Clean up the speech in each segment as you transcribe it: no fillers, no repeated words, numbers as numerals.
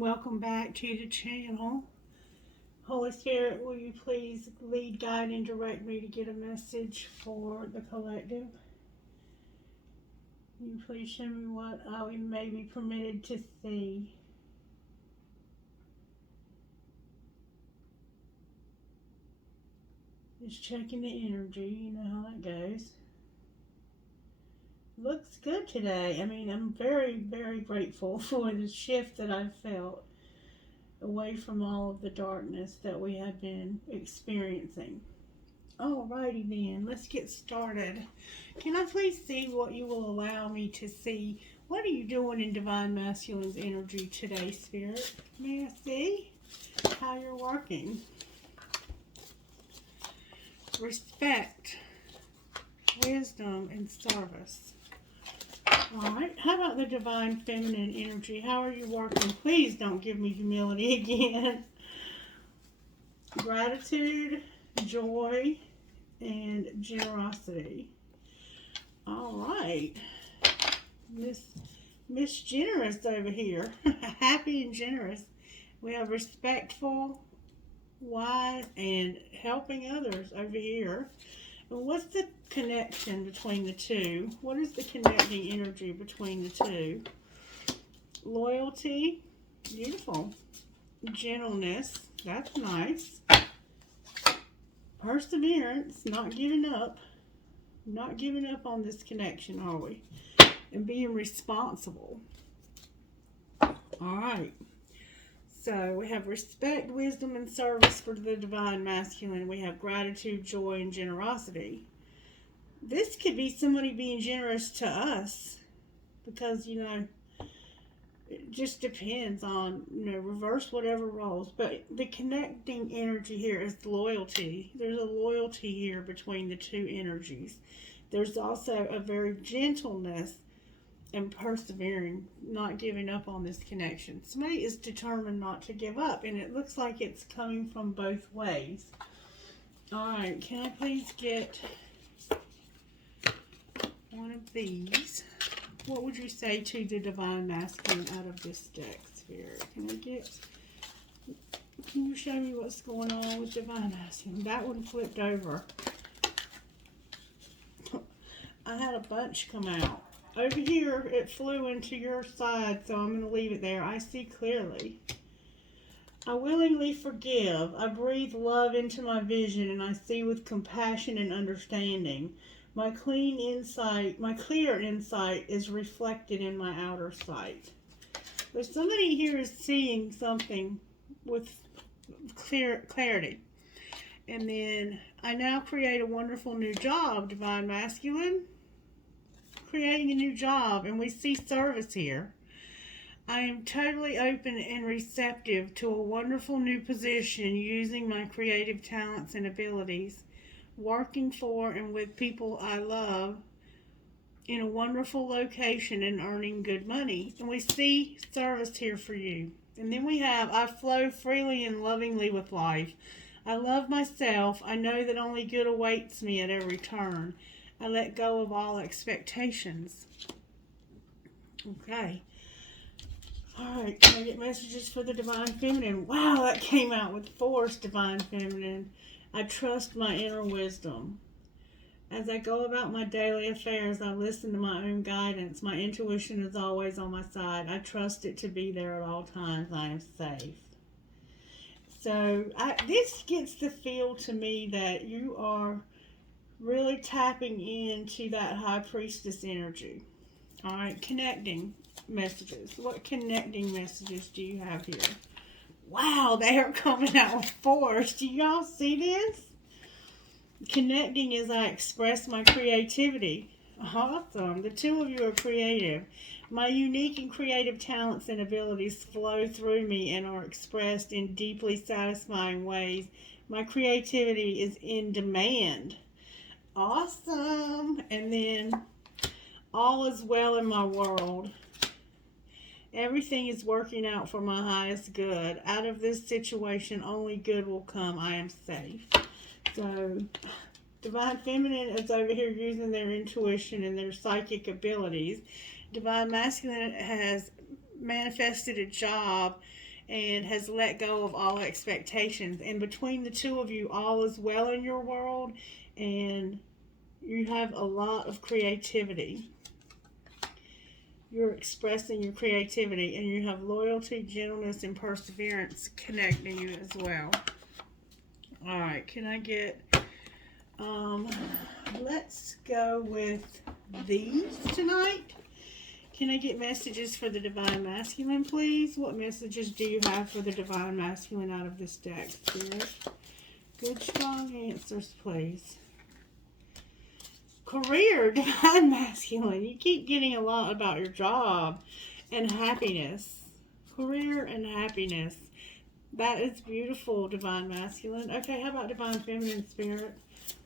and welcome back to the channel. Holy Spirit, will you please lead, guide, and direct me to get a message for the collective? Will you please show me what I may be permitted to see? Just checking the energy, you know how that goes. Looks good today. I mean, I'm very, very grateful for the shift that I've felt away from all of the darkness that we have been experiencing. Alrighty then, let's get started. Can I please see what you will allow me to see? What are you doing in Divine Masculine's energy today, Spirit? May I see how you're working? Respect, wisdom, and service. Alright, how about the Divine Feminine energy? How are you working? Please don't give me humility again. Gratitude, joy, and generosity. Alright. Miss Generous over here. Happy and generous. We have respectful, wise, and helping others over here. What's the connection between the two? What is the connecting energy between the two? Loyalty, beautiful. Gentleness, that's nice. Perseverance, not giving up. Not giving up on this connection, are we? And being responsible. Alright. So we have respect, wisdom, and service for the Divine Masculine. We have gratitude, joy, and generosity. This could be somebody being generous to us because, you know, it just depends on, you know, reverse whatever roles. But the connecting energy here is loyalty. There's a loyalty here between the two energies. There's also a very gentleness and persevering, not giving up on this connection. Somebody is determined not to give up, and it looks like it's coming from both ways. Alright, can I please get one of these? What would you say to the Divine Masculine out of this deck, Spirit? Can you show me what's going on with Divine Masculine? That one flipped over. I had a bunch come out. Over here, it flew into your side, so I'm going to leave it there. I see clearly. I willingly forgive. I breathe love into my vision, and I see with compassion and understanding. My clear insight is reflected in my outer sight. But somebody here is seeing something with clarity. And then, I now create a wonderful new job, Divine Masculine. Creating a new job, and we see service here. I am totally open and receptive to a wonderful new position using my creative talents and abilities, working for and with people I love in a wonderful location and earning good money. And we see service here for you. And then we have, I flow freely and lovingly with life. I love myself. I know that only good awaits me at every turn. I let go of all expectations. Okay. Alright, can I get messages for the Divine Feminine? Wow, that came out with force, Divine Feminine. I trust my inner wisdom. As I go about my daily affairs, I listen to my own guidance. My intuition is always on my side. I trust it to be there at all times. I am safe. So, this gets the feel to me that you are really tapping into that High Priestess energy. Alright, connecting messages. What connecting messages do you have here? Wow, they are coming out with force. Do y'all see this? Connecting as I express my creativity. Awesome. The two of you are creative. My unique and creative talents and abilities flow through me and are expressed in deeply satisfying ways. My creativity is in demand. Awesome. And then, all is well in my world. Everything is working out for my highest good. Out of this situation, only good will come. I am safe. So, Divine Feminine is over here using their intuition and their psychic abilities. Divine Masculine has manifested a job and has let go of all expectations. And between the two of you, all is well in your world, and you have a lot of creativity. You're expressing your creativity, and you have loyalty, gentleness, and perseverance connecting you as well. All right, can I get, let's go with these tonight. Can I get messages for the Divine Masculine, please? What messages do you have for the Divine Masculine out of this deck, Spirit? Good, strong answers, please. Career, Divine Masculine. You keep getting a lot about your job and happiness. Career and happiness. That is beautiful, Divine Masculine. Okay, how about Divine Feminine, Spirit?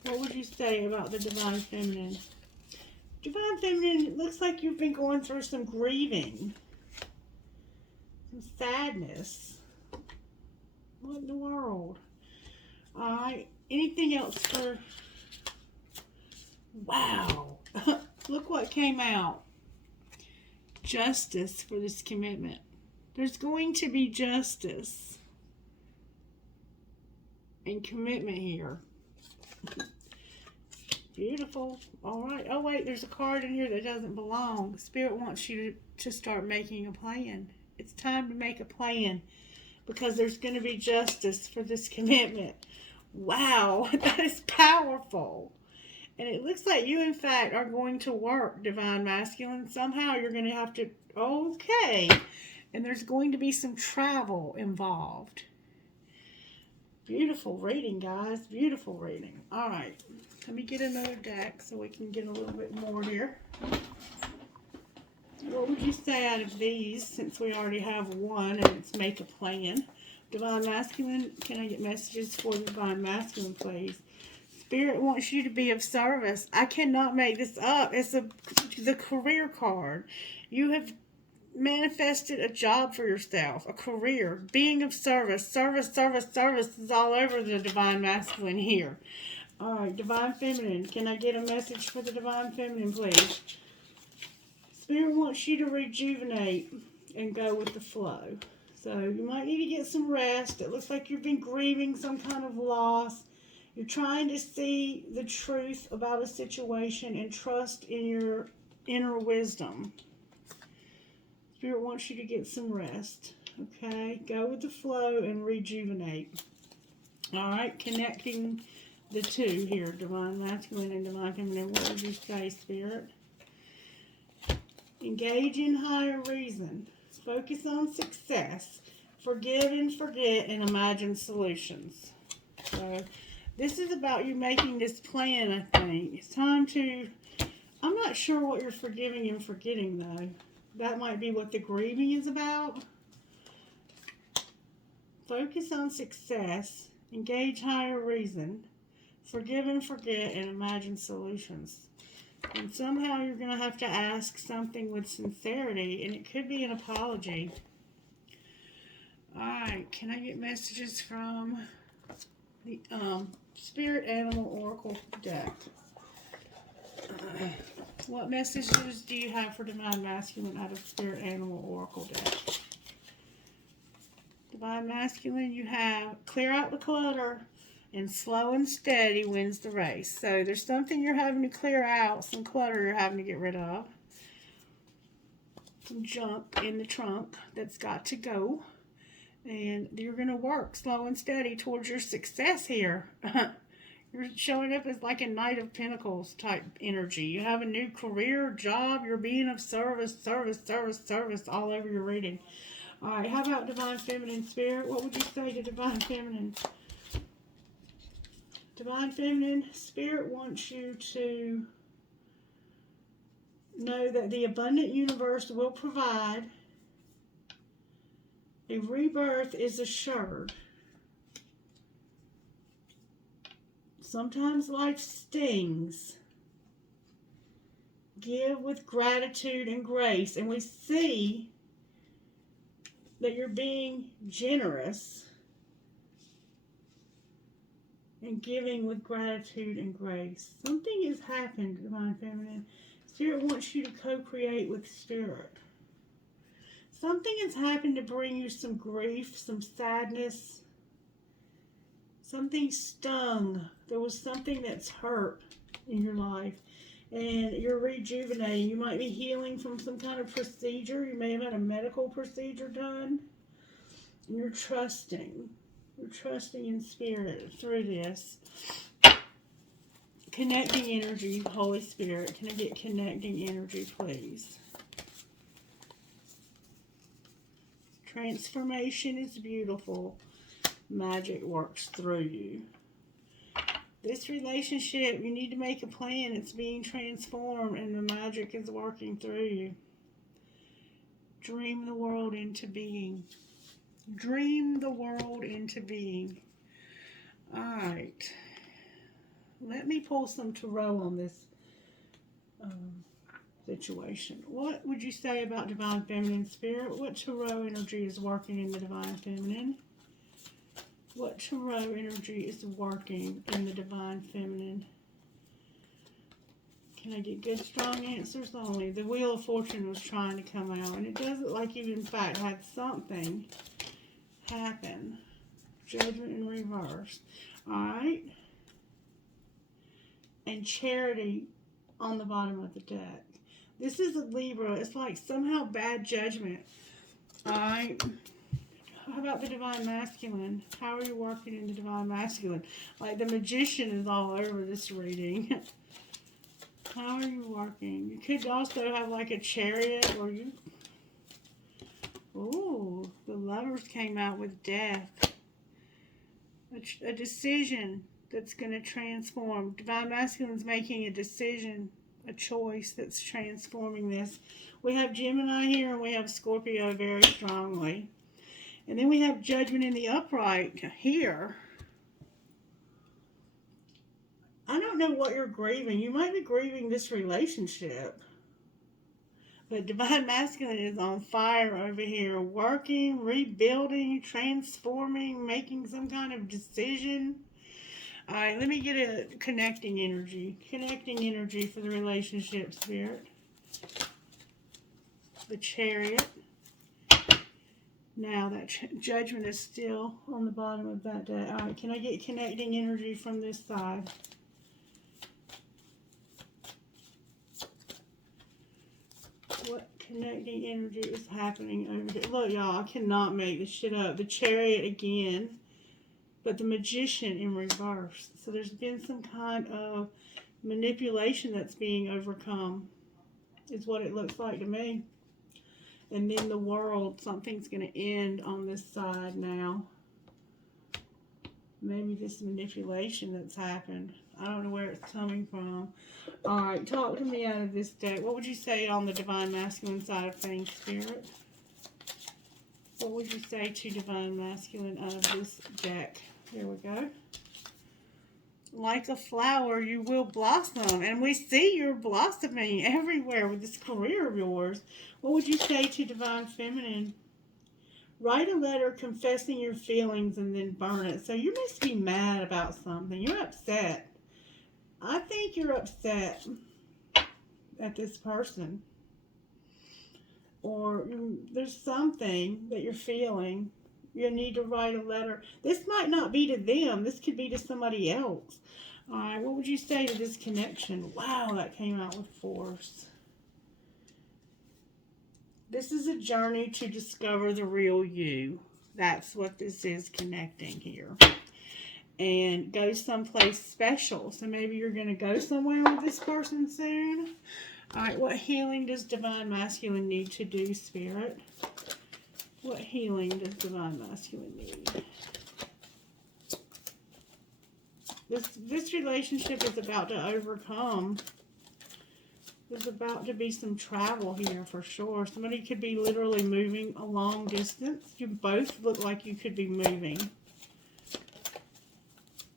What would you say about the Divine Feminine? Divine Feminine, it looks like you've been going through some grieving. Some sadness. What in the world? Alright, anything else for... Wow. Look what came out. Justice for this commitment. There's going to be justice and commitment here. Beautiful. All right. Oh, wait. There's a card in here that doesn't belong. Spirit wants you to start making a plan. It's time to make a plan because there's going to be justice for this commitment. Wow. That is powerful. And it looks like you, in fact, are going to work, Divine Masculine. Somehow you're going to have to... Okay. And there's going to be some travel involved. Beautiful reading, guys. Beautiful reading. All right. Let me get another deck so we can get a little bit more here. What would you say out of these, since we already have one and it's make a plan? Divine Masculine, can I get messages for Divine Masculine, please? Spirit wants you to be of service. I cannot make this up. It's the career card. You have manifested a job for yourself, a career, being of service. Service is all over the Divine Masculine here. All right, Divine Feminine. Can I get a message for the Divine Feminine, please? Spirit wants you to rejuvenate and go with the flow. So you might need to get some rest. It looks like you've been grieving some kind of loss. You're trying to see the truth about a situation and trust in your inner wisdom. Spirit wants you to get some rest. Okay? Go with the flow and rejuvenate. All right? Connecting the two here, Divine Masculine and Divine Feminine. What would you say, Spirit? Engage in higher reason. Focus on success. Forgive and forget and imagine solutions. So this is about you making this plan, I think. It's time to... I'm not sure what you're forgiving and forgetting, though. That might be what the grieving is about. Focus on success. Engage higher reason. Forgive and forget and imagine solutions. And somehow you're going to have to ask something with sincerity, and it could be an apology. Alright, can I get messages from the Spirit Animal Oracle deck? What messages do you have for Divine Masculine out of Spirit Animal Oracle deck? Divine Masculine, you have clear out the clutter, and slow and steady wins the race. So there's something you're having to clear out, some clutter you're having to get rid of. Some junk in the trunk that's got to go. And you're going to work slow and steady towards your success here. You're showing up as like a Knight of Pentacles type energy. You have a new career, job. You're being of service all over your reading. All right, how about Divine Feminine, Spirit? What would you say to Divine Feminine? Divine Feminine, Spirit wants you to know that the abundant universe will provide. A rebirth is assured. Sometimes life stings. Give with gratitude and grace. And we see that you're being generous and giving with gratitude and grace. Something has happened, Divine Feminine. Spirit wants you to co-create with Spirit. Something has happened to bring you some grief, some sadness. Something stung. There was something that's hurt in your life. And you're rejuvenating. You might be healing from some kind of procedure. You may have had a medical procedure done. And you're trusting. You're trusting in spirit through this. Connecting energy, Holy Spirit. Can I get connecting energy, please? Transformation is beautiful. Magic works through you. This relationship, you need to make a plan. It's being transformed and the magic is working through you. Dream the world into being. Dream the world into being. Alright. Let me pull some tarot on this situation. What would you say about Divine Feminine Spirit? What tarot energy is working in the Divine Feminine? What tarot energy is working in the Divine Feminine? Can I get good, strong answers only? The Wheel of Fortune was trying to come out, and it does look like you, in fact, had something happen. Judgment in reverse. Alright. And Charity on the bottom of the deck. This is a Libra. It's like somehow bad judgment. Alright. How about the Divine Masculine? How are you working in the Divine Masculine? Like the Magician is all over this reading. How are you working? You could also have like a Chariot or you... Ooh, the Lovers came out with Death. A decision that's going to transform. Divine Masculine's making a decision, a choice that's transforming this. We have Gemini here and we have Scorpio very strongly. And then we have Judgment in the upright here. I don't know what you're grieving. You might be grieving this relationship. But Divine Masculine is on fire over here. Working, rebuilding, transforming, making some kind of decision. Alright, let me get a connecting energy. Connecting energy for the relationship, Spirit. The Chariot. Now that Judgment is still on the bottom of that deck. Alright, can I get connecting energy from this side? What connecting energy is happening over there? Look, y'all, I cannot make this shit up. The Chariot again, but the Magician in reverse. So there's been some kind of manipulation that's being overcome, is what it looks like to me. And then the World, something's going to end on this side now. Maybe this manipulation that's happened. I don't know where it's coming from. Alright, talk to me out of this deck. What would you say on the Divine Masculine side of things, Spirit? What would you say to Divine Masculine out of this deck? Here we go. Like a flower, you will blossom. And we see you're blossoming everywhere with this career of yours. What would you say to Divine Feminine? Write a letter confessing your feelings and then burn it. So you must be mad about something. You're upset. I think you're upset at this person. Or there's something that you're feeling. You need to write a letter. This might not be to them. This could be to somebody else. Alright, what would you say to this connection? Wow, that came out with force. This is a journey to discover the real you. That's what this is connecting here. And go someplace special. So maybe you're going to go somewhere with this person soon. Alright, what healing does Divine Masculine need to do, Spirit? What healing does Divine Masculine need? This relationship is about to overcome. There's about to be some travel here for sure. Somebody could be literally moving a long distance. You both look like you could be moving.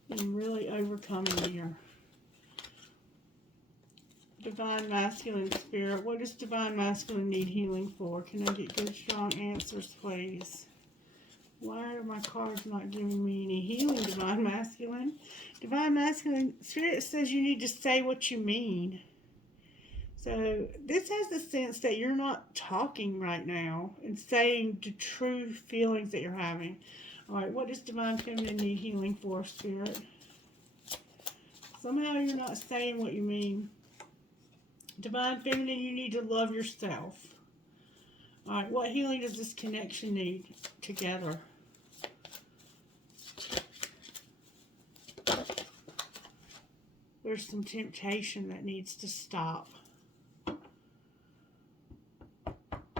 And really overcoming here. Divine Masculine Spirit. What does Divine Masculine need healing for? Can I get good, strong answers, please? Why are my cards not giving me any healing, Divine Masculine? Divine Masculine Spirit says you need to say what you mean. So this has the sense that you're not talking right now and saying the true feelings that you're having. All right, what does Divine Feminine need healing for, Spirit? Somehow you're not saying what you mean. Divine Feminine, you need to love yourself. All right, what healing does this connection need together? There's some temptation that needs to stop.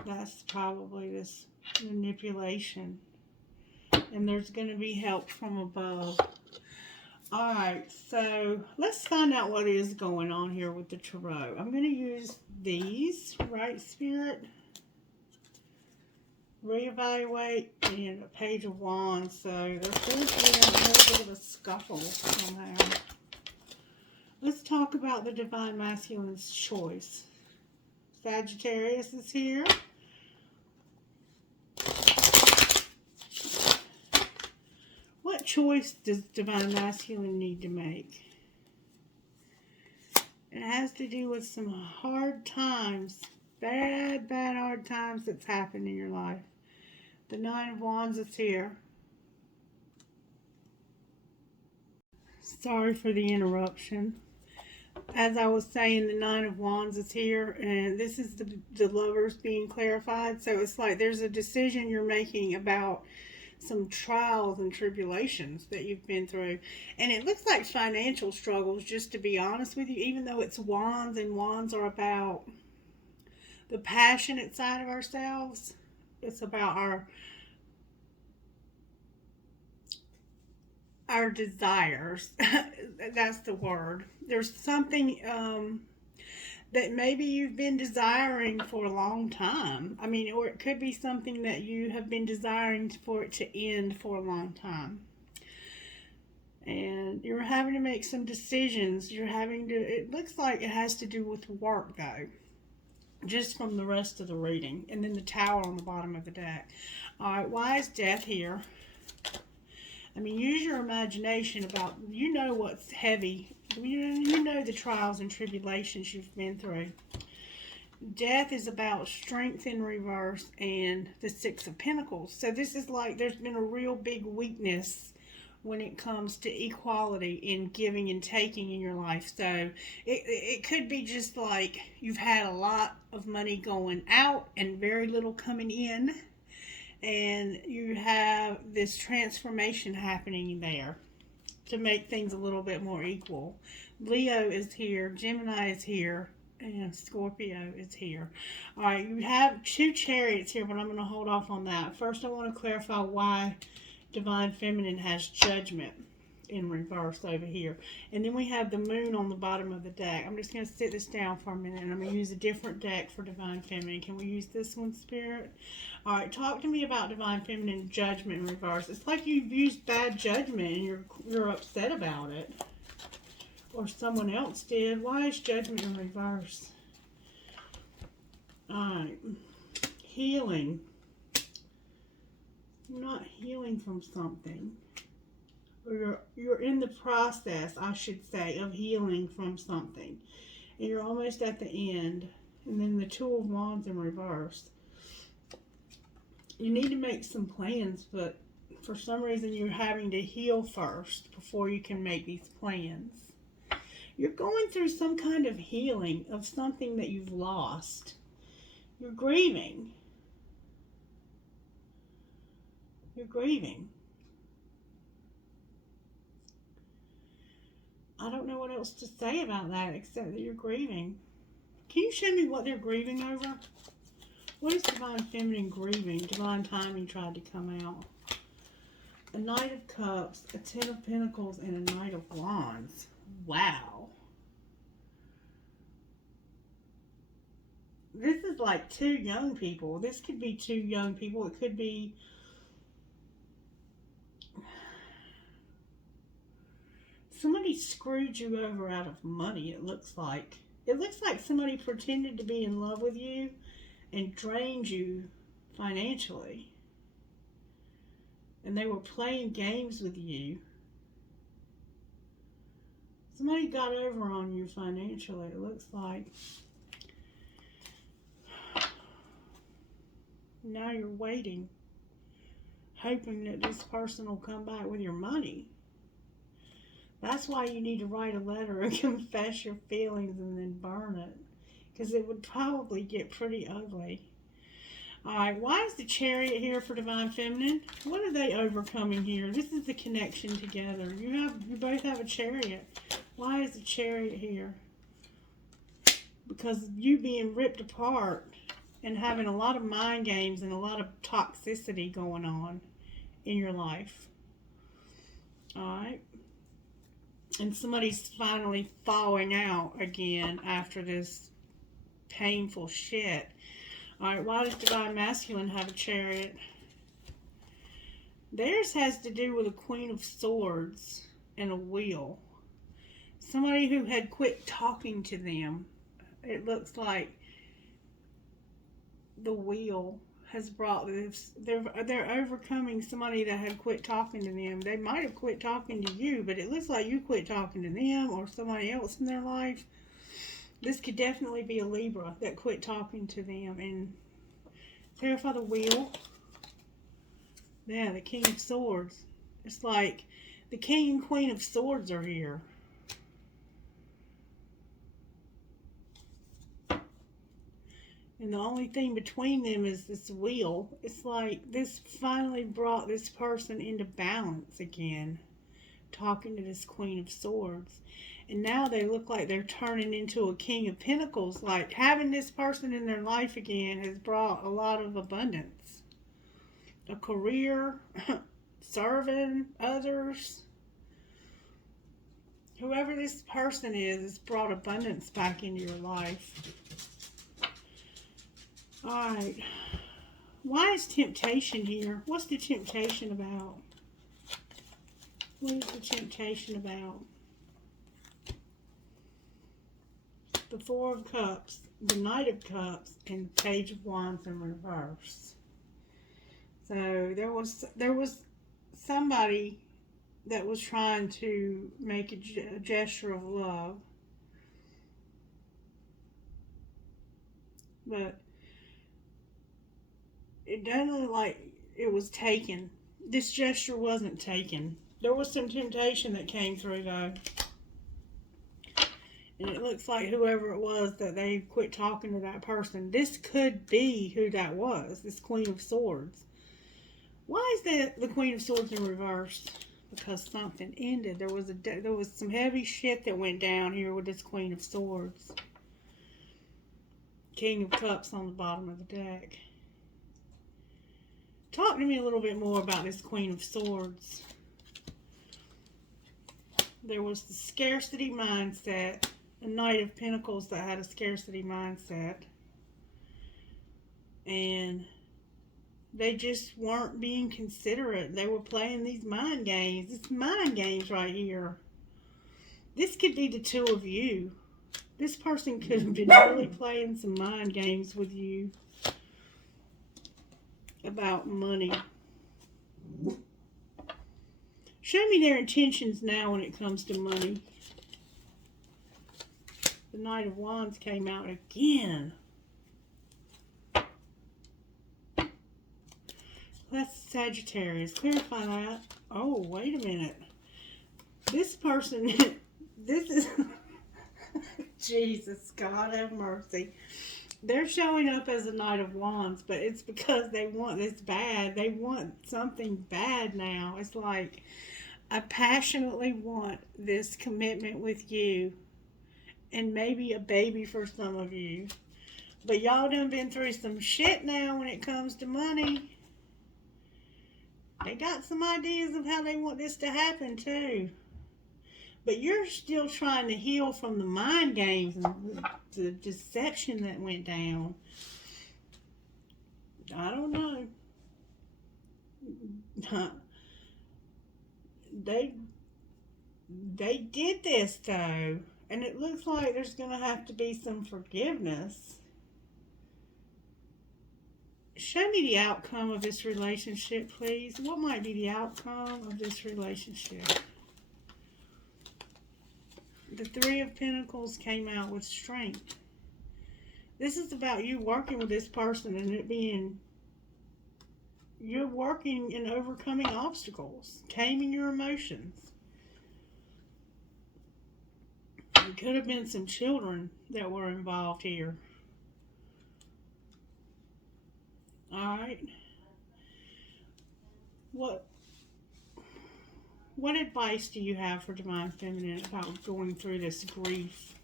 That's probably this manipulation. And there's going to be help from above. Alright, so let's find out what is going on here with the Tarot. I'm going to use these, right, Spirit? Reevaluate and a Page of Wands. So there's going to be a little bit of a scuffle somehow. Let's talk about the Divine Masculine's choice. Sagittarius is here. What choice does Divine Masculine need to make? It has to do with some hard times, bad hard times that's happened in your life. The Nine of Wands is here. Sorry for the interruption. As I was saying, the Nine of Wands is here, and this is the Lovers being clarified. So it's like there's a decision you're making about some trials and tribulations that you've been through. And it looks like financial struggles, just to be honest with you, even though it's Wands, and Wands are about the passionate side of ourselves. It's about our desires. That's the word. There's something that maybe you've been desiring for a long time. I mean, or it could be something that you have been desiring for it to end for a long time. And you're having to make some decisions. It looks like it has to do with work, though. Just from the rest of the reading. And then the Tower on the bottom of the deck. Alright, why is Death here? I mean, use your imagination about, you know what's heavy. You know the trials and tribulations you've been through. Death is about strength in reverse and the Six of Pentacles. So this is like there's been a real big weakness when it comes to equality in giving and taking in your life. So it could be just like you've had a lot of money going out and very little coming in. And you have this transformation happening there to make things a little bit more equal. Leo is here, Gemini is here, and Scorpio is here. Alright, you have two Chariots here, but I'm going to hold off on that. First, I want to clarify why Divine Feminine has Judgment in reverse over here. And then we have the Moon on the bottom of the deck. I'm just going to sit this down for a minute, and I'm going to use a different deck for Divine Feminine. Can we use this one, Spirit? Alright, talk to me about Divine Feminine Judgment in reverse. It's like you've used bad judgment and you're upset about it. Or someone else did. Why is Judgment in reverse? Alright. Healing. You're not healing from something. Or you're in the process, I should say, of healing from something. And you're almost at the end. And then the Two of Wands in reverse. You need to make some plans, but for some reason you're having to heal first before you can make these plans. You're going through some kind of healing of something that you've lost. You're grieving. You're grieving. I don't know what else to say about that except that you're grieving. Can you show me what they're grieving over? What is Divine Feminine grieving? Divine Timing tried to come out. A Knight of Cups, a Ten of Pentacles, and a Knight of Wands. Wow. This is like two young people. This could be two young people. It could be somebody screwed you over out of money, it looks like. It looks like somebody pretended to be in love with you and drained you financially. And they were playing games with you. Somebody got over on you financially, it looks like. Now you're waiting, hoping that this person will come back with your money. That's why you need to write a letter and confess your feelings and then burn it, because it would probably get pretty ugly. Alright, why is the Chariot here for Divine Feminine? What are they overcoming here? This is the connection together. You both have a Chariot. Why is the Chariot here? Because of you being ripped apart and having a lot of mind games and a lot of toxicity going on in your life. Alright. And somebody's finally thawing out again after this painful shit. Alright, why does Divine Masculine have a Chariot? Theirs has to do with a Queen of Swords and a Wheel. Somebody who had quit talking to them. It looks like the Wheel has brought this. They're overcoming somebody that had quit talking to them. They might have quit talking to you, but it looks like you quit talking to them or somebody else in their life. This could definitely be a Libra that quit talking to them. And clarify the Wheel. Yeah, the King of Swords. It's like the King and Queen of Swords are here. And the only thing between them is this Wheel. It's like this finally brought this person into balance again. Talking to this Queen of Swords. And now they look like they're turning into a King of Pentacles. Like having this person in their life again has brought a lot of abundance. A career, serving others. Whoever this person is, has brought abundance back into your life. Alright. Why is temptation here? What's the temptation about? What is the temptation about? The Four of Cups, the Knight of Cups, and Page of Wands in reverse. So there was somebody that was trying to make a gesture of love, but it doesn't look like it was taken. This gesture wasn't taken. There was some temptation that came through though. And it looks like whoever it was that they quit talking to that person. This could be who that was. This Queen of Swords. Why is that the Queen of Swords in reverse? Because something ended. There was some heavy shit that went down here with this Queen of Swords. King of Cups on the bottom of the deck. Talk to me a little bit more about this Queen of Swords. There was the scarcity mindset. A Knight of Pentacles that had a scarcity mindset. And they just weren't being considerate. They were playing these mind games. It's mind games right here. This could be the two of you. This person could have been really playing some mind games with you about money. Show me their intentions now when it comes to money. The Knight of Wands came out again. That's Sagittarius. Clarify that. Oh, wait a minute. This person, this is, Jesus, God have mercy. They're showing up as a Knight of Wands, but it's because they want this bad. They want something bad now. It's like, I passionately want this commitment with you. And maybe a baby for some of you. But y'all done been through some shit now when it comes to money. They got some ideas of how they want this to happen too. But you're still trying to heal from the mind games and the deception that went down. I don't know. They did this though. And it looks like there's going to have to be some forgiveness. Show me the outcome of this relationship, please. What might be the outcome of this relationship? The Three of Pentacles came out with strength. This is about you working with this person and it being you're working and overcoming obstacles, taming your emotions. There could have been some children that were involved here. Alright. What advice do you have for Divine Feminine about going through this grief?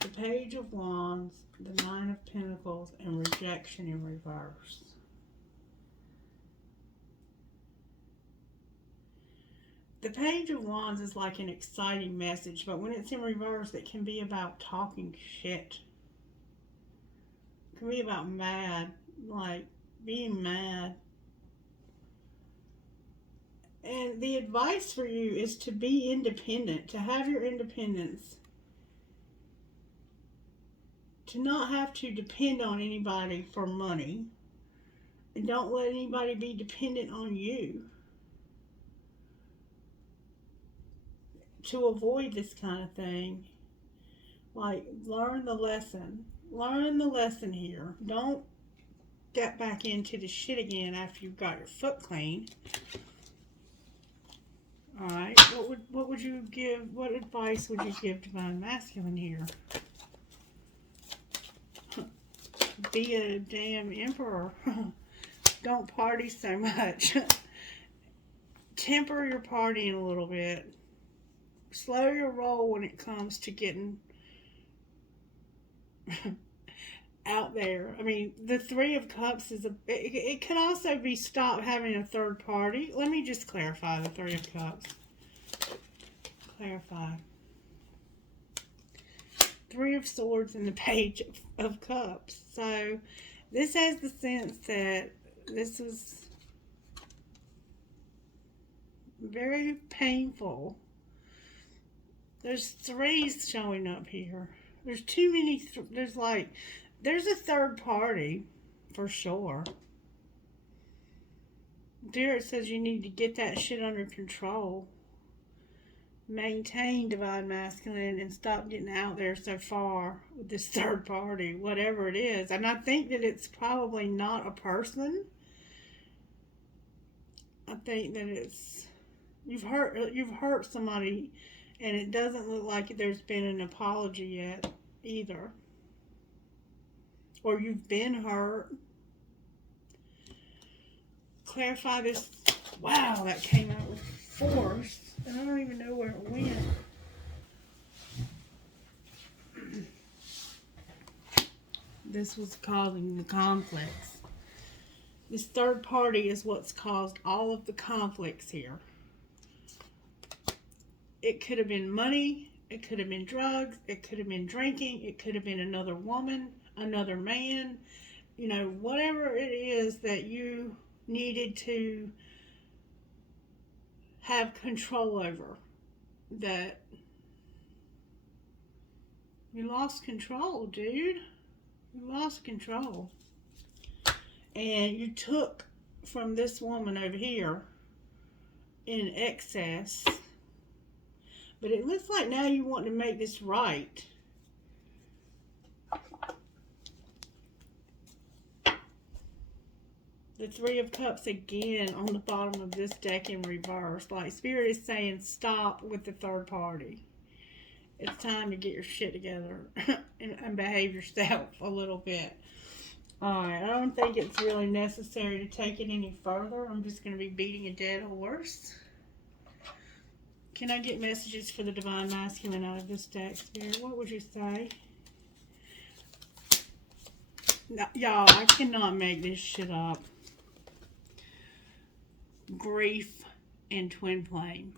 The Page of Wands, the Nine of Pentacles, and rejection in reverse. The Page of Wands is like an exciting message, but when it's in reverse, it can be about talking shit. It can be about mad, like being mad. And the advice for you is to be independent, to have your independence, to not have to depend on anybody for money, and don't let anybody be dependent on you. To avoid this kind of thing, like, learn the lesson. Learn the lesson here. Don't get back into the shit again after you've got your foot clean. Alright, what would you give, what advice would you give Divine Masculine here? Be a damn emperor. Don't party so much. Temper your partying a little bit. Slow your roll when it comes to getting out there. I mean, the Three of Cups is it can also be stop having a third party. Let me just clarify the Three of Cups. Clarify. Three of Swords and the Page of Cups. So this has the sense that this was very painful. There's threes showing up here. There's too many. There's a third party for sure. Spirit says you need to get that shit under control. Maintain Divine Masculine and stop getting out there so far with this third party, whatever it is. And I think that it's probably not a person. I think that it's you've hurt somebody. And it doesn't look like there's been an apology yet either. Or you've been hurt. Clarify this. Wow, that came out with force. And I don't even know where it went. This was causing the conflicts. This third party is what's caused all of the conflicts here. It could have been money, it could have been drugs, it could have been drinking, it could have been another woman, another man, you know, whatever it is that you needed to have control over, that you lost control, dude. You lost control. And you took from this woman over here in excess. But it looks like now you want to make this right. The Three of Cups again on the bottom of this deck in reverse. Like Spirit is saying stop with the third party. It's time to get your shit together and behave yourself a little bit. Alright, I don't think it's really necessary to take it any further. I'm just going to be beating a dead horse. Can I get messages for the Divine Masculine out of this deck, Spirit? What would you say? No, y'all, I cannot make this shit up. Grief and twin flame.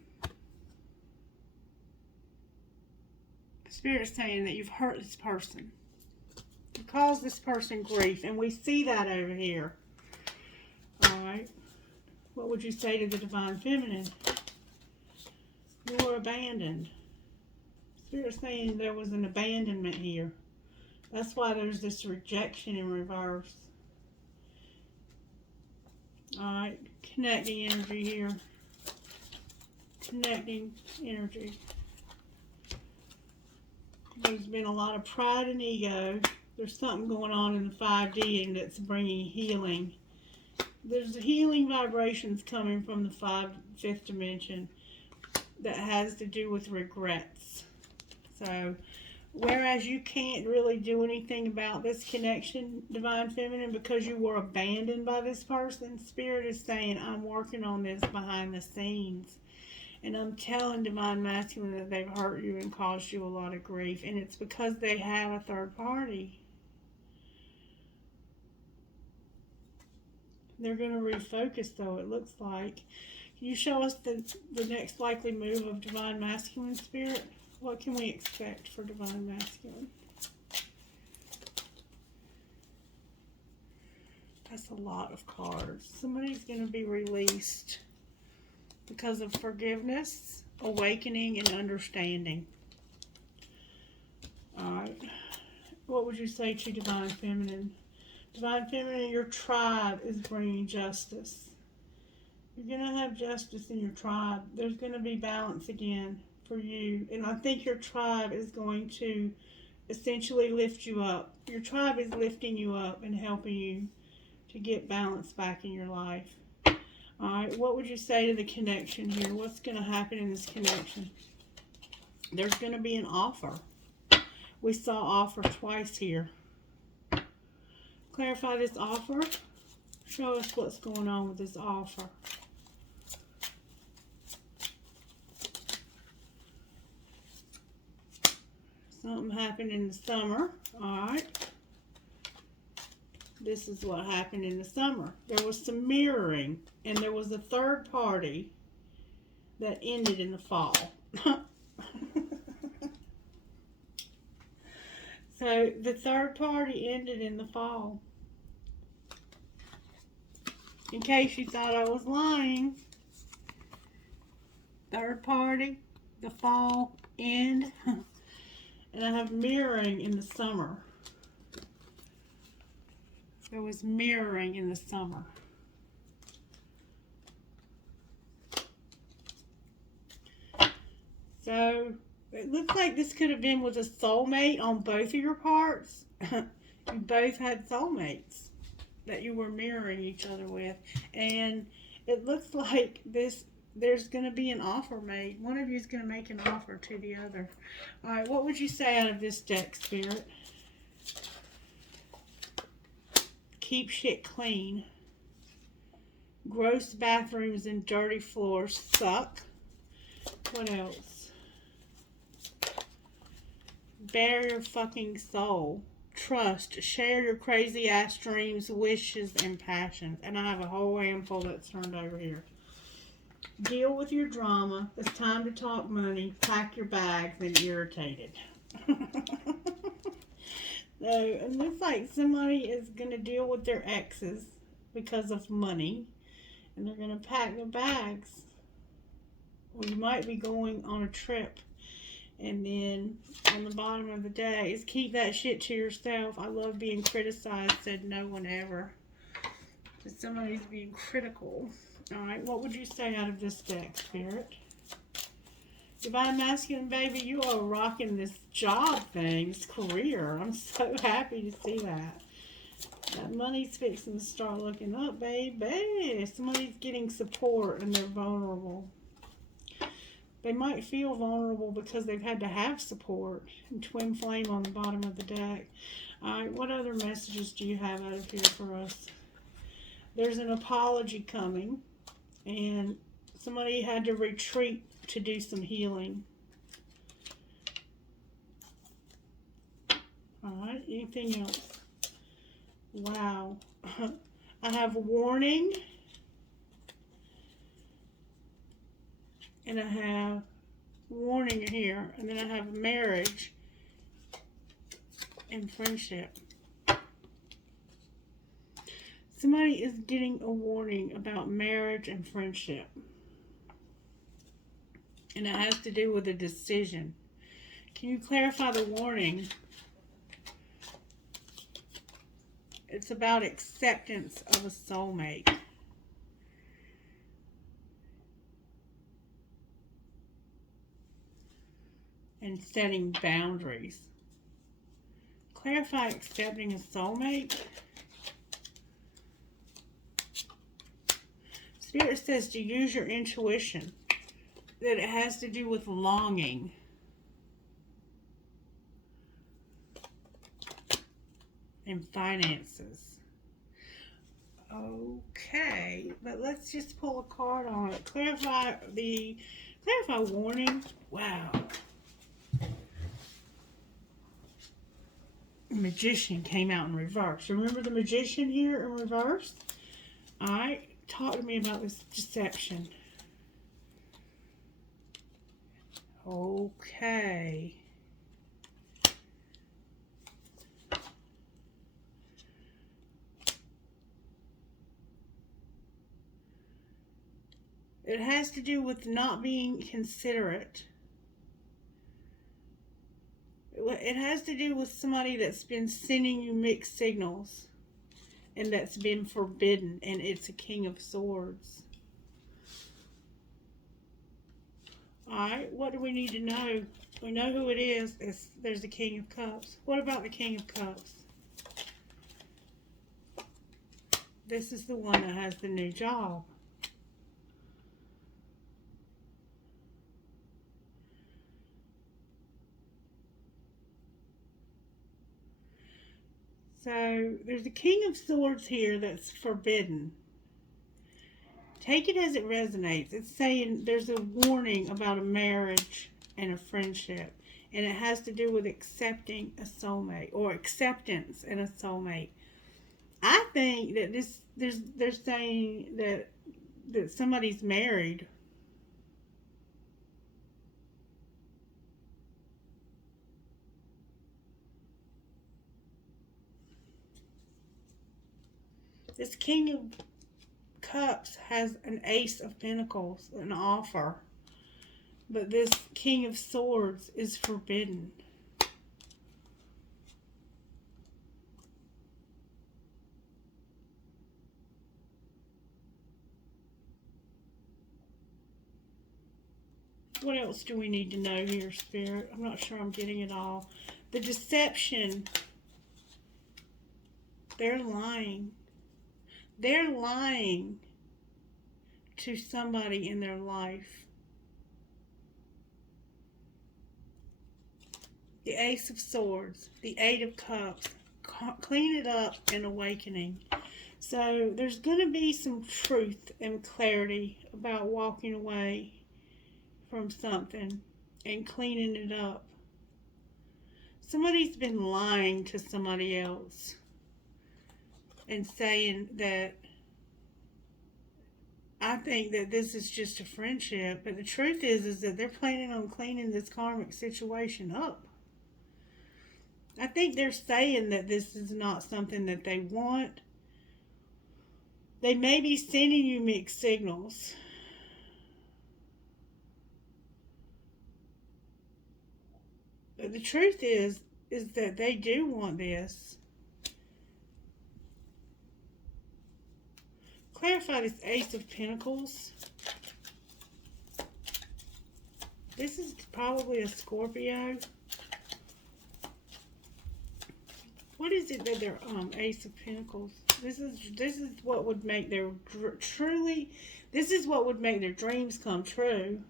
Spirit's saying that you've hurt this person. You caused this person grief, and we see that over here. Alright. What would you say to the Divine Feminine? You were abandoned. Spirit's saying there was an abandonment here. That's why there's this rejection in reverse. Alright, connecting energy here. Connecting energy. There's been a lot of pride and ego There's something going on in the 5D and that's bringing healing. There's healing vibrations coming from the fifth dimension that has to do with regrets. So, whereas you can't really do anything about this connection, Divine Feminine, because you were abandoned by this person, Spirit is saying, I'm working on this behind the scenes. And I'm telling Divine Masculine that they've hurt you and caused you a lot of grief. And it's because they have a third party. They're going to refocus, though, it looks like. Can you show us the next likely move of Divine Masculine, Spirit? What can we expect for Divine Masculine? That's a lot of cards. Somebody's going to be released because of forgiveness, awakening, and understanding. Alright. What would you say to Divine Feminine? Divine Feminine, your tribe is bringing justice. You're going to have justice in your tribe. There's going to be balance again for you. And I think your tribe is going to essentially lift you up. Your tribe is lifting you up and helping you to get balance back in your life. Alright, what would you say to the connection here? What's going to happen in this connection? There's going to be an offer. We saw offer twice here. Clarify this offer. Show us what's going on with this offer. Something happened in the summer. Alright. This is what happened in the summer. There was some mirroring, and there was a third party that ended in the fall. So the third party ended in the fall. In case you thought I was lying, third party, the fall, end, and I have mirroring in the summer. There was mirroring in the summer. So it looks like this could have been with a soulmate on both of your parts. You both had soulmates that you were mirroring each other with. And it looks like there's going to be an offer made. One of you is going to make an offer to the other. All right, what would you say out of this deck, Spirit? Keep shit clean. Gross bathrooms and dirty floors suck. What else? Bare your fucking soul. Trust. Share your crazy ass dreams, wishes, and passions. And I have a whole handful that's turned over here. Deal with your drama. It's time to talk money. Pack your bags and irritated. So it looks like somebody is going to deal with their exes because of money. And they're going to pack their bags. Or you might be going on a trip. And then on the bottom of the day is keep that shit to yourself. I love being criticized, said no one ever. So somebody's being critical. Alright, what would you say out of this deck, Spirit? Divine Masculine, baby, you are rocking this job thing, this career. I'm so happy to see that. That money's fixing to start looking up, baby. Somebody's getting support and they're vulnerable. They might feel vulnerable because they've had to have support. And twin flame on the bottom of the deck. Alright, what other messages do you have out of here for us? There's an apology coming. And somebody had to retreat to do some healing. Alright, anything else? Wow. I have warning. And I have warning here. And then I have marriage and friendship. Somebody is getting a warning about marriage and friendship. And it has to do with a decision. Can you clarify the warning? It's about acceptance of a soulmate. And setting boundaries. Clarify accepting a soulmate. Spirit says to use your intuition. That it has to do with longing. And finances. Okay, but let's just pull a card on it. Clarify warning. Wow. Magician came out in reverse. Remember the Magician here in reverse? Alright, talk to me about this deception. Okay. It has to do with not being considerate. It has to do with somebody that's been sending you mixed signals. And that's been forbidden. And it's a King of Swords. Alright, what do we need to know? We know who it is. There's the King of Cups. What about the King of Cups? This is the one that has the new job. So, there's a King of Swords here that's forbidden. Take it as it resonates. It's saying there's a warning about a marriage and a friendship. And it has to do with accepting a soulmate. Or acceptance in a soulmate. I think that they're saying that somebody's married. This King of Cups has an Ace of Pentacles, an offer. But this King of Swords is forbidden. What else do we need to know here, Spirit? I'm not sure I'm getting it all. The deception. They're lying. They're lying to somebody in their life. The Ace of Swords, the Eight of Cups, clean it up and awakening. So there's going to be some truth and clarity about walking away from something and cleaning it up. Somebody's been lying to somebody else and saying that I think that this is just a friendship, but the truth is that they're planning on cleaning this karmic situation up. I think they're saying that this is not something that they want. They may be sending you mixed signals. But the truth is that they do want this. Clarify this Ace of Pentacles. This is probably a Scorpio. What is it that they're Ace of Pentacles? This is what would make their this is what would make their dreams come true.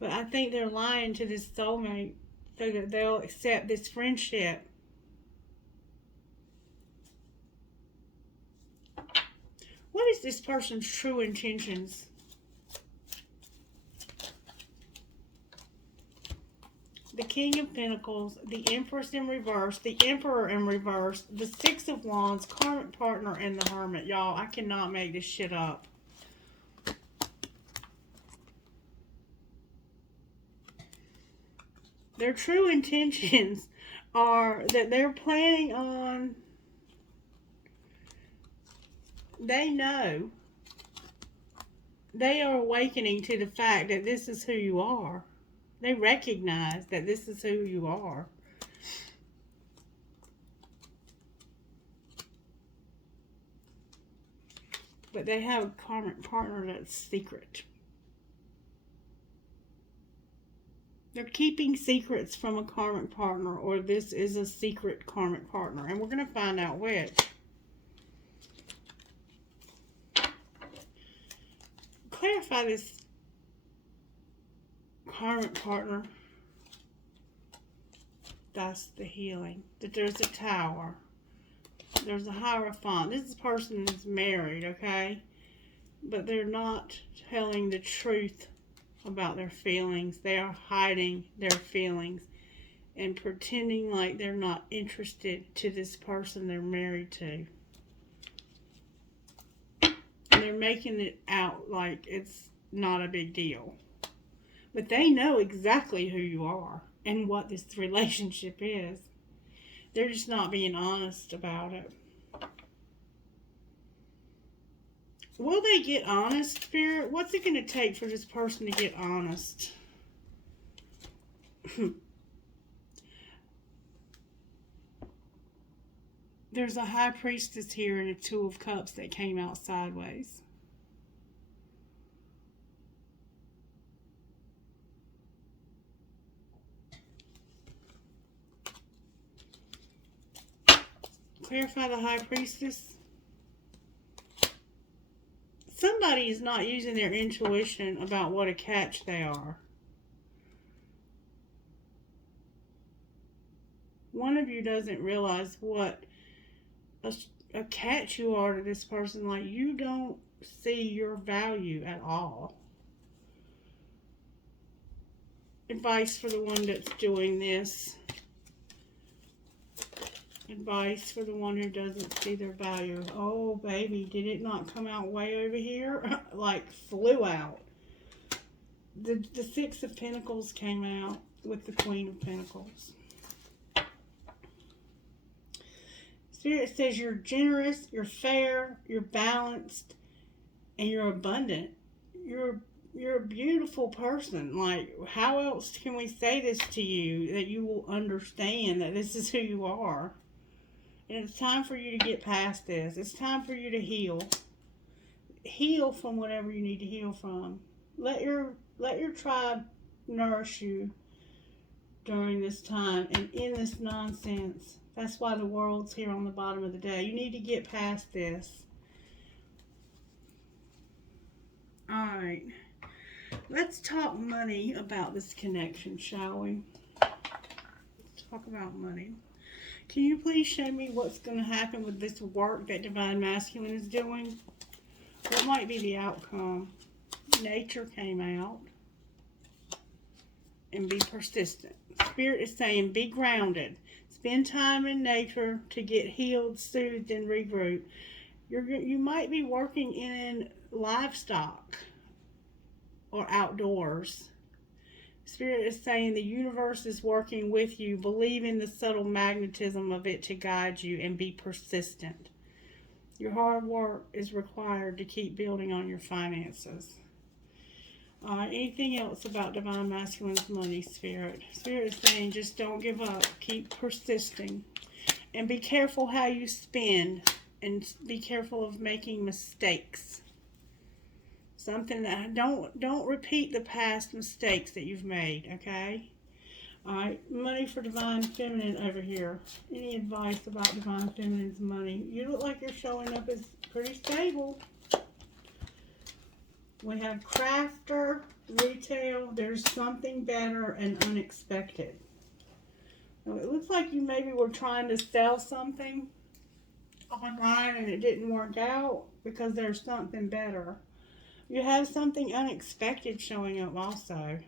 But I think they're lying to this soulmate so that they'll accept this friendship. What is this person's true intentions? The King of Pentacles, the Empress in reverse, the Emperor in reverse, the Six of Wands, Karmic Partner, and the Hermit. Y'all, I cannot make this shit up. Their true intentions are that they're planning on, they know, they are awakening to the fact that this is who you are. They recognize that this is who you are. But they have a karmic partner that's secret. They're keeping secrets from a karmic partner, or this is a secret karmic partner. And we're going to find out which. Clarify this karmic partner. That's the healing. That there's a tower. There's a Hierophant. This person is married, okay? But they're not telling the truth about their feelings. They are hiding their feelings and pretending like they're not interested to this person they're married to. And they're making it out like it's not a big deal. But they know exactly who you are and what this relationship is. They're just not being honest about it. Will they get honest, Spirit? What's it going to take for this person to get honest? There's a High Priestess here and a Two of Cups that came out sideways. Clarify the High Priestess. Somebody is not using their intuition about what a catch they are. One of you doesn't realize what a catch you are to this person. Like, you don't see your value at all. Advice for the one that's doing this. Advice for the one who doesn't see their value. Oh, baby, did it not come out way over here? Like, flew out. The Six of Pentacles came out with the Queen of Pentacles. Spirit says you're generous, you're fair, you're balanced, and you're abundant. You're a beautiful person. Like, how else can we say this to you that you will understand that this is who you are? And it's time for you to get past this. It's time for you to heal. Heal from whatever you need to heal from. Let your tribe nourish you during this time and in this nonsense. That's why the world's here on the bottom of the day. You need to get past this. Alright. Let's talk money about this connection, shall we? Let's talk about money. Can you please show me what's going to happen with this work that Divine Masculine is doing? What might be the outcome? Nature came out. And be persistent. Spirit is saying be grounded. Spend time in nature to get healed, soothed, and regroup. You might be working in livestock or outdoors. Spirit is saying the universe is working with you. Believe in the subtle magnetism of it to guide you and be persistent. Your hard work is required to keep building on your finances. Anything else about Divine Masculine's money, Spirit? Spirit is saying just don't give up. Keep persisting. And be careful how you spend. And be careful of making mistakes. Something that don't repeat the past mistakes that you've made, okay? Alright, money for Divine Feminine over here. Any advice about Divine Feminine's money? You look like you're showing up as pretty stable. We have crafter, retail. There's something better and unexpected. Now, it looks like you maybe were trying to sell something online and it didn't work out because there's something better. You have something unexpected showing up also.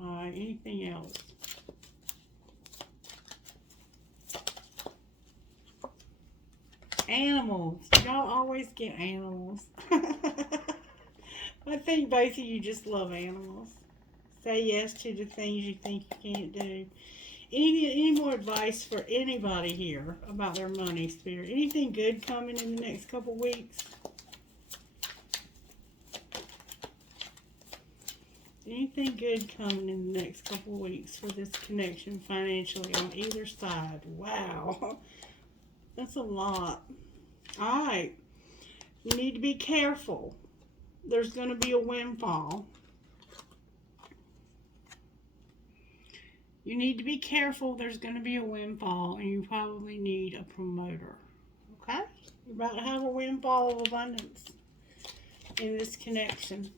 Alright, anything else? Animals. Y'all always get animals. I think both of you just love animals. Say yes to the things you think you can't do. Any more advice for anybody here about their money, Spirit? Anything good coming in the next couple weeks? Anything good coming in the next couple weeks for this connection financially on either side? Wow. That's a lot. Alright. You need to be careful. There's going to be a windfall. You need to be careful. There's going to be a windfall, and you probably need a promoter. Okay? You're about to have a windfall of abundance in this connection.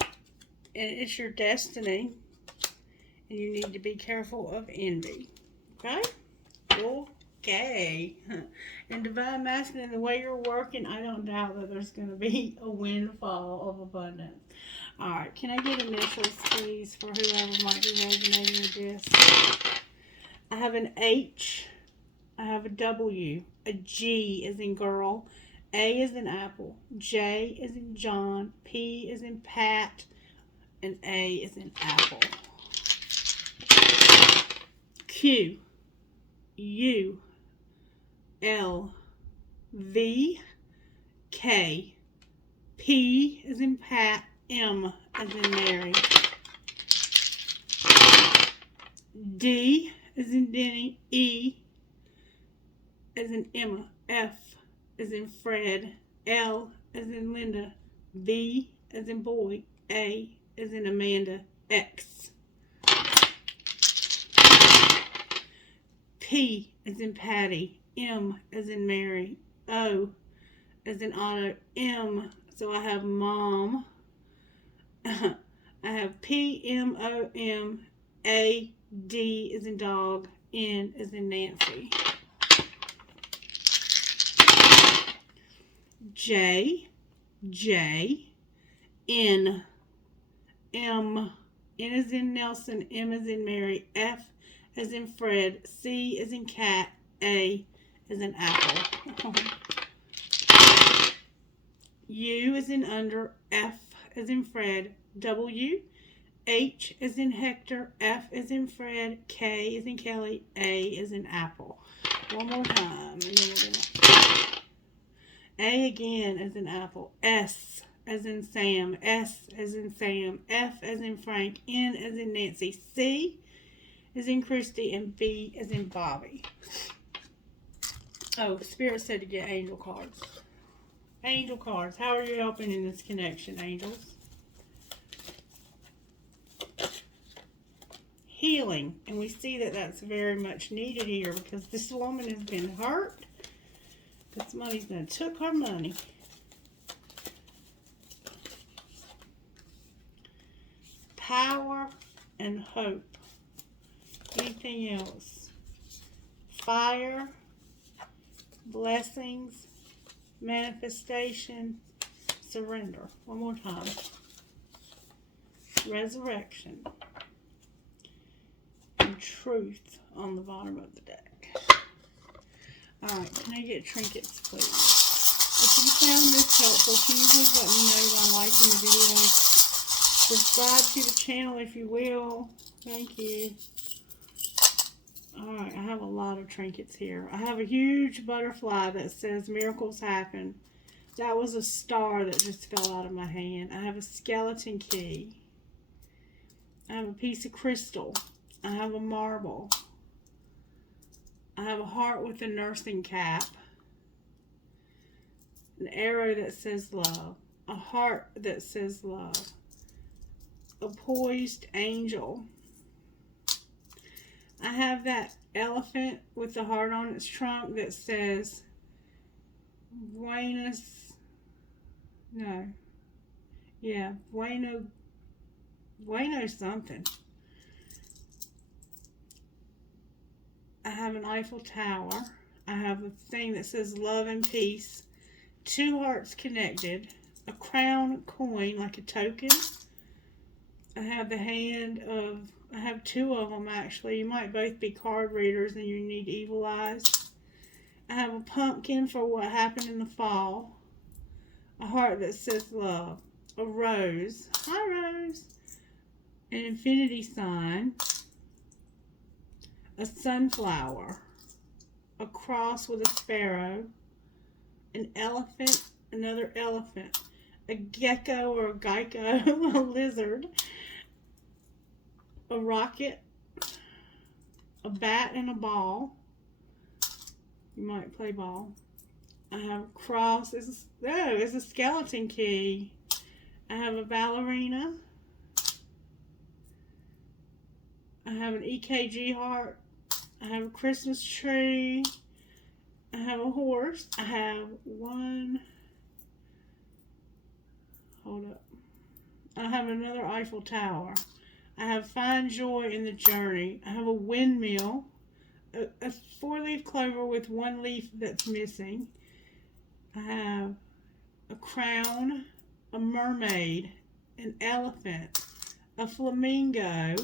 And it's your destiny. And you need to be careful of envy. Okay? Okay. And Divine Masculine, the way you're working, I don't doubt that there's going to be a windfall of abundance. Alright, can I get initials, please, for whoever might be resonating with this? I have an H. I have a W. A G as in girl. A as in apple. J as in John. P as in Pat. And A as in apple. Q. U. L. V. K. P as in Pat. M as in Mary. D as in Denny. E as in Emma. F as in Fred. L as in Linda. B as in boy. A as in Amanda. X. P as in Patty. M as in Mary. O as in Otto. M. So I have mom. I have P, M, O, M, A, D as in dog, N as in Nancy. J, N, M, N as in Nelson, M as in Mary, F as in Fred, C as in cat, A as in apple. U as in under, F as in Fred, W, H as in Hector, F as in Fred, K as in Kelly, A as in apple. One more time. And then we're gonna... A again as in apple, S as in Sam, S as in Sam, F as in Frank, N as in Nancy, C as in Christie, and B as in Bobby. Oh, Spirit said to get angel cards. Angel cards. How are you helping in this connection, angels? Healing. And we see that that's very much needed here because this woman has been hurt. But somebody's going to took her money. Power and hope. Anything else? Fire. Blessings. Manifestation, surrender. One more time. Resurrection. And truth on the bottom of the deck. Alright, can I get trinkets, please? If you found this helpful, can you please let me know by liking the video? Subscribe to the channel if you will. Thank you. Alright, I have a lot of trinkets here. I have a huge butterfly that says miracles happen. That was a star that just fell out of my hand. I have a skeleton key. I have a piece of crystal. I have a marble. I have a heart with a nursing cap. An arrow that says love. A heart that says love. A poised angel. I have that elephant with the heart on its trunk that says Bueno something. I have an Eiffel Tower. I have a thing that says love and peace. 2 hearts connected. A crown coin like a token. I have the hand of... I have 2 of them actually. You might both be card readers and you need evil eyes. I have a pumpkin for what happened in the fall. A heart that says love. A rose. Hi, Rose. An infinity sign. A sunflower. A cross with a sparrow. An elephant. Another elephant. A gecko or a geico. A lizard. A rocket, a bat and a ball. You might play ball. I have a cross. It's a skeleton key. I have a ballerina. I have an EKG heart. I have a Christmas tree. I have a horse. I have hold up. I have another Eiffel Tower. I have find joy in the journey. I have a windmill. A 4-leaf clover with 1 leaf that's missing. I have a crown, a mermaid, an elephant, a flamingo,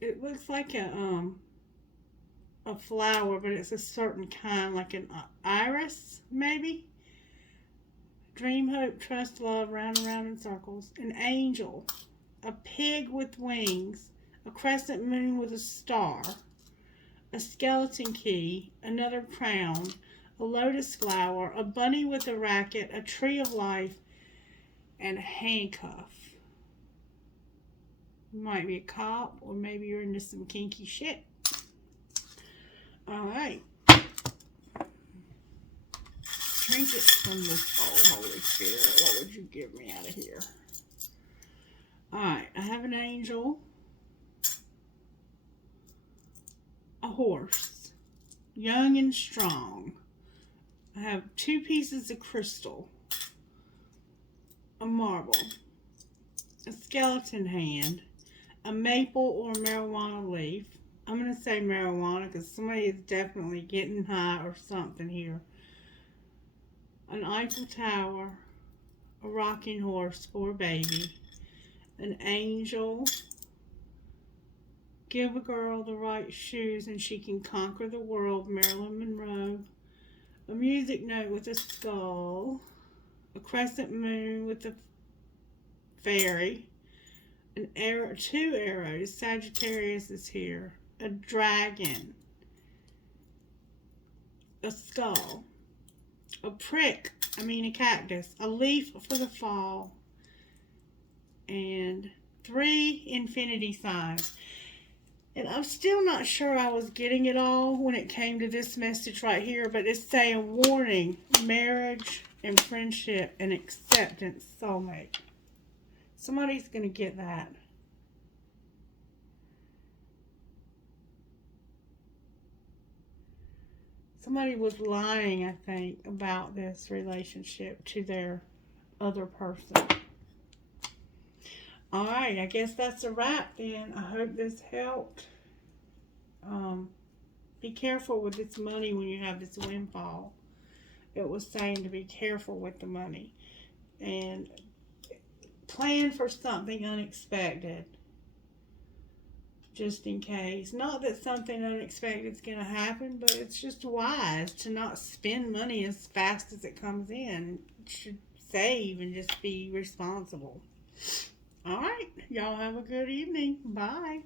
it looks like a flower, but it's a certain kind, like an iris, maybe. Dream, hope, trust, love, round and round in circles. An angel, a pig with wings, a crescent moon with a star, a skeleton key, another crown, a lotus flower, a bunny with a racket, a tree of life, and a handcuff. You might be a cop, or maybe you're into some kinky shit. Alright. Trinkets from this bowl, Holy Spirit. What would you give me out of here? Alright, I have an angel, a horse, young and strong. I have 2 pieces of crystal, a marble, a skeleton hand, a maple or marijuana leaf. I'm going to say marijuana because somebody is definitely getting high or something here. An Eiffel Tower, a rocking horse for a baby, an angel, give a girl the right shoes and she can conquer the world, Marilyn Monroe, a music note with a skull, a crescent moon with a fairy, an arrow, 2 arrows, Sagittarius is here, a dragon, a skull, a cactus, a leaf for the fall, and 3 infinity signs. And I'm still not sure I was getting it all when it came to this message right here, but it's saying warning, marriage and friendship and acceptance, soulmate. Somebody's going to get that. Somebody was lying, I think, about this relationship to their other person. Alright, I guess that's a wrap then. I hope this helped. Be careful with this money when you have this windfall. It was saying to be careful with the money. And plan for something unexpected. Just in case. Not that something unexpected is going to happen, but it's just wise to not spend money as fast as it comes in. You should save and just be responsible. Alright, y'all have a good evening. Bye.